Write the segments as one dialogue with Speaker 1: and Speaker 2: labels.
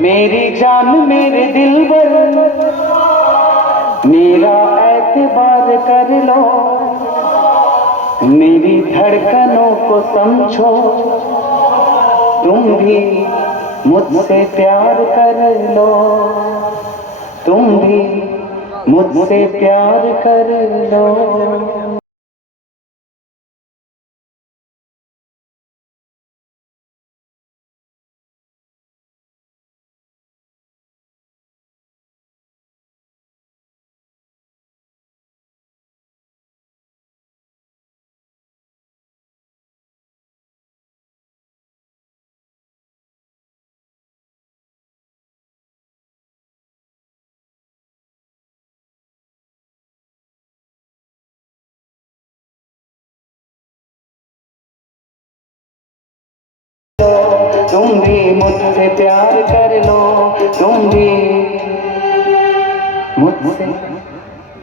Speaker 1: मेरी जान मेरे दिल पर। मेरा एतबार कर लो। मेरी धड़कनों को समझो। तुम भी मुझसे प्यार कर लो। तुम भी मुझसे प्यार कर लो। तुम भी मुझसे प्यार कर लो तुम भी मुझसे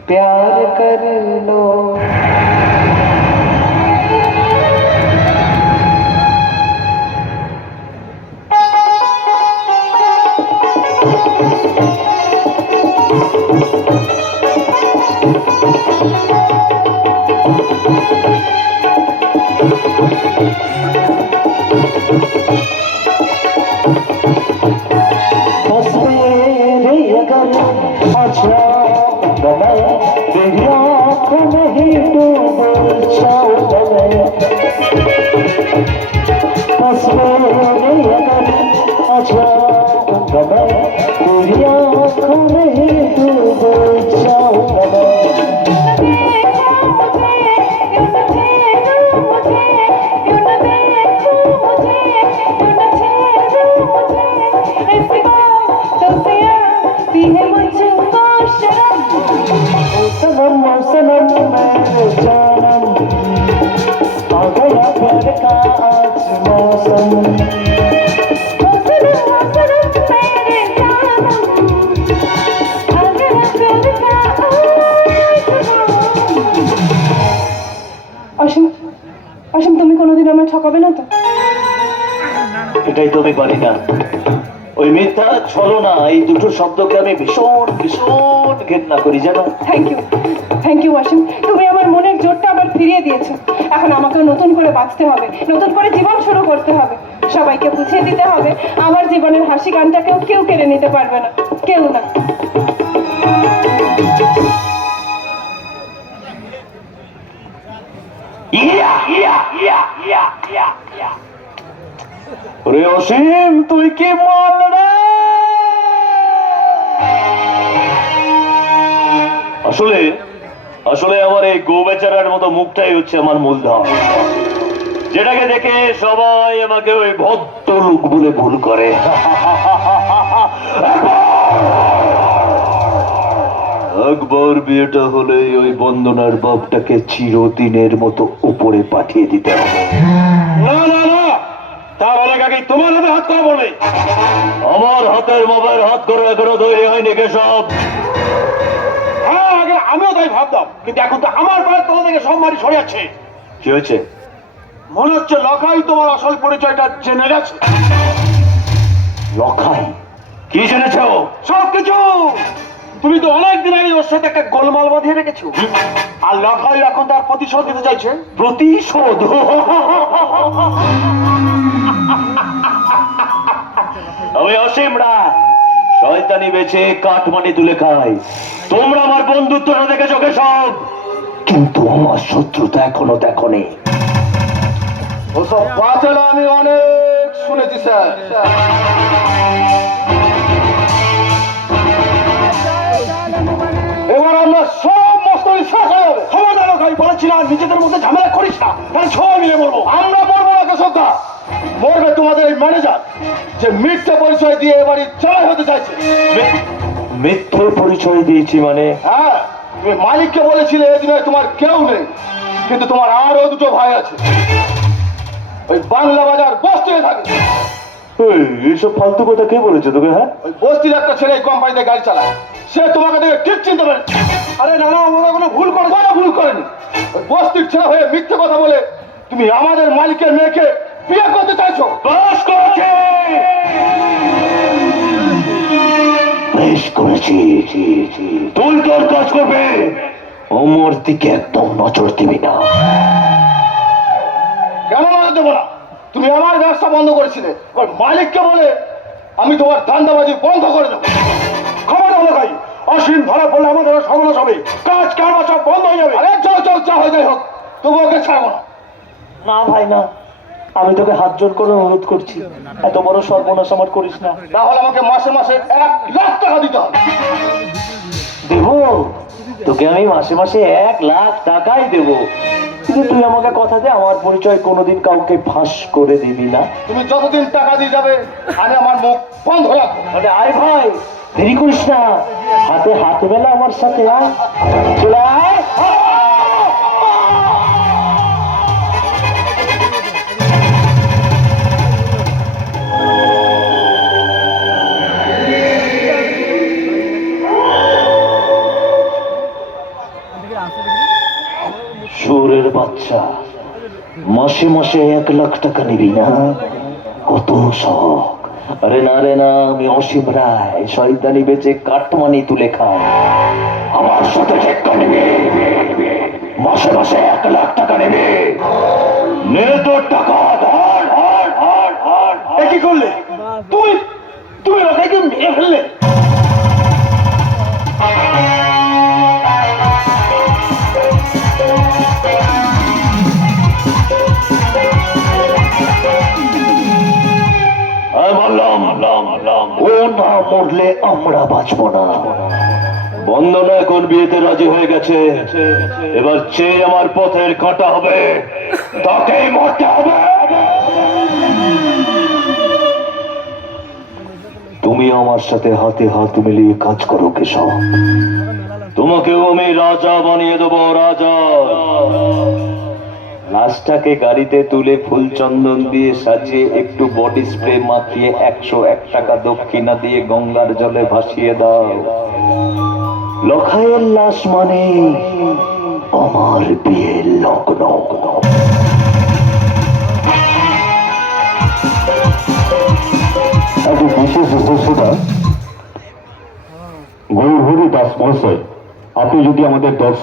Speaker 1: प्यार कर लो।
Speaker 2: thank you. ঠকাবে না তো?
Speaker 3: এটাই তো আমি পারি না। ওই মিথ্যা ছলনা এই দুটো শব্দকে আমি ভীষণ ভীষণ ঘেন্না করি জানো?
Speaker 2: Thank you thank you Asim তুমি আমার মনের জোরটা আবার ফিরিয়ে দিয়েছ। এখন আমাকে নতুন করে বাঁচতে হবে নতুন করে জীবন শুরু করতে হবে। সবাইকে বুঝিয়ে দিতে হবে আমার জীবনের হাসি গানটাকেও কেউ কেড়ে নিতে পারবে না কেউ না।
Speaker 3: ওরে অসীম, তুই কি মন রে? আসলে আসলে আমার এই গো বেচারার মতো মুখটাই হচ্ছে আমার মূলধন যেটাকে দেখে সবাই আমাকে ওই ভদ্র লোক বলে ভুল করে। একবার বিয়েটা হলে ওই বন্দনার বাপটাকে চিরদিনের মতো উপরে পাঠিয়ে দিতে হবে।
Speaker 4: না না না তার অনেক আগেই তোমার হাতে হাত করা বলে
Speaker 3: আমার হাতের মোবাইল হাত করে এখনও তৈরি হয়নি কেসব
Speaker 4: হ্যাঁ আগে আমিও তাই ভাবতাম কিন্তু এখন তো আমার পায়ের তলা থেকে সব মারি সরে যাচ্ছে।
Speaker 3: কি হয়েছে?
Speaker 4: মনে হচ্ছে লখাই তোমার আসল পরিচয়টা জেনে গেছে।
Speaker 3: লখাই কি জেনেছ
Speaker 4: সব কিছু তুমি তো অনেক দিন আগে ওর সাথে একটা গোলমাল বাঁধিয়ে রেখেছো। আর লখাই এখন তার প্রতিশোধ দিতে চাইছে?
Speaker 3: প্রতিশোধ? আমি অসীম রায়, শয়তানি বেছে কাঠমানি তুলে খাই তোমরা আমার বন্ধুত্বটা দেখেছ সব কিন্তু আমার শত্রুতা এখনও দেখনি
Speaker 4: ওসব বাঁচালো আমি অনেক শুনেছি, স্যার। না তাহলে সবাই মিলে বলব। আমরা বলব না কেশবদা মরবে তোমাদের এই ম্যানেজার যে মিথ্যে পরিচয় দিয়ে এবারই চালাই হতে চাইছে।
Speaker 3: মিথ্যে পরিচয় দিয়েছি মানে?
Speaker 4: হ্যাঁ তুমি মালিককে বলেছিলে তোমার কেউ নেই কিন্তু তোমার আরও দুটো ভাই আছে। ওই বাংলা বাজার বস্তিতে থাকে।
Speaker 3: এই, এইসব ফালতু কথা কে বলেছে তোকে হ্যাঁ?
Speaker 4: ওই বস্তির একটা ছেলে কোম্পানিতে গাড়ি চালায়। সে তোমাকে দেখে ঠিক চিনতে পারে। আরে না না আমরা কোনো ভুল করে কোনো ভুল করেনি। বস্তির ছেলে হয়ে মিথ্যে কথা বলে তুমি আমাদের মালিকের মেয়েকে বিয়ে করতে চাইছো।
Speaker 3: করছে। বেশ করেছি। তুই তোর কাজ করবে। অমর দিকে একদম নজর দিবি না।
Speaker 4: কেন নজর দেবো না? তুমি আমার ব্যবসা বন্ধ করেছিলে। এবার মালিককে বলে আমি তোমার ধান্দাবাজি বন্ধ করে দেবো। খবর দেবো ভাই। অসীম ধরা পড়লে আমাদের সর্বনাশ হবে। কাজ কারবার সব বন্ধ হয়ে যাবে। আরে চল চল চা হয়ে যাই হোক। তবু ওকে ছাড়বো না।
Speaker 3: না ভাই না। আমি তোকে হাত জোর করে অনুরোধ করছি। এত বড় সর্বনাশ আমার করিস না।
Speaker 4: তাহলে আমাকে মাসে মাসে এক লাখ টাকা দিতে হবে।
Speaker 3: দেব? তোকে আমি মাসে মাসে এক লাখ টাকাই দেব। কিন্তু তুই আমাকে কথা দে আমার পরিচয় কোনোদিন কাউকে ফাঁস করে দিবি না।
Speaker 4: তুমি যতদিন টাকা দিয়ে যাবে আরে আমার মুখ বন্ধ রাখো
Speaker 3: মানে আয় ভাই দেরি করিস না। হাতে হাত বেলা আমার সাথে আয়। চলে আয়। মাসে মাসে এক লাখ টাকা নিবি না? কত শখ। আরে না রে না আমি অসীম রায়। শয়তানি বেচে কাটমানি তুলে খাই আমার সাথে টেক্কা নেবে। মাসে মাসে এক লাখ টাকা নেবে। নে তোর টাকা। ধর ধর ধর ধর
Speaker 4: কি করলে? তুমি তুমি ওকে কি মেরে ফেললে।
Speaker 3: না মরলে আমরা বাঁচবো না। বন্দনা এখন বিয়েতে রাজি হয়ে গেছে। এবার চেয়ে আমার পথের কাটা হবে, তাকেই মরতে হবে। তুমি আমার সাথে হাতে হাত মিলিয়ে কাজ করো, কেশব। তোমাকেও আমি রাজা বানিয়ে দেবো, রাজা। লাশটাকে গাড়িতে তুলে ফুল চন্দন দিয়ে সাজিয়ে একটু বডি স্প্রে মাখিয়ে একশো এক টাকা দক্ষিণা দিয়ে গঙ্গার জলে ভাসিয়ে দাও। লখাইয়ের লাশ মানে আমার বিয়ের লগ্ন।
Speaker 5: উপস্থিতা। গৌরহরি দাস মহাশয়, আপনি যদি আমাদের দর্শক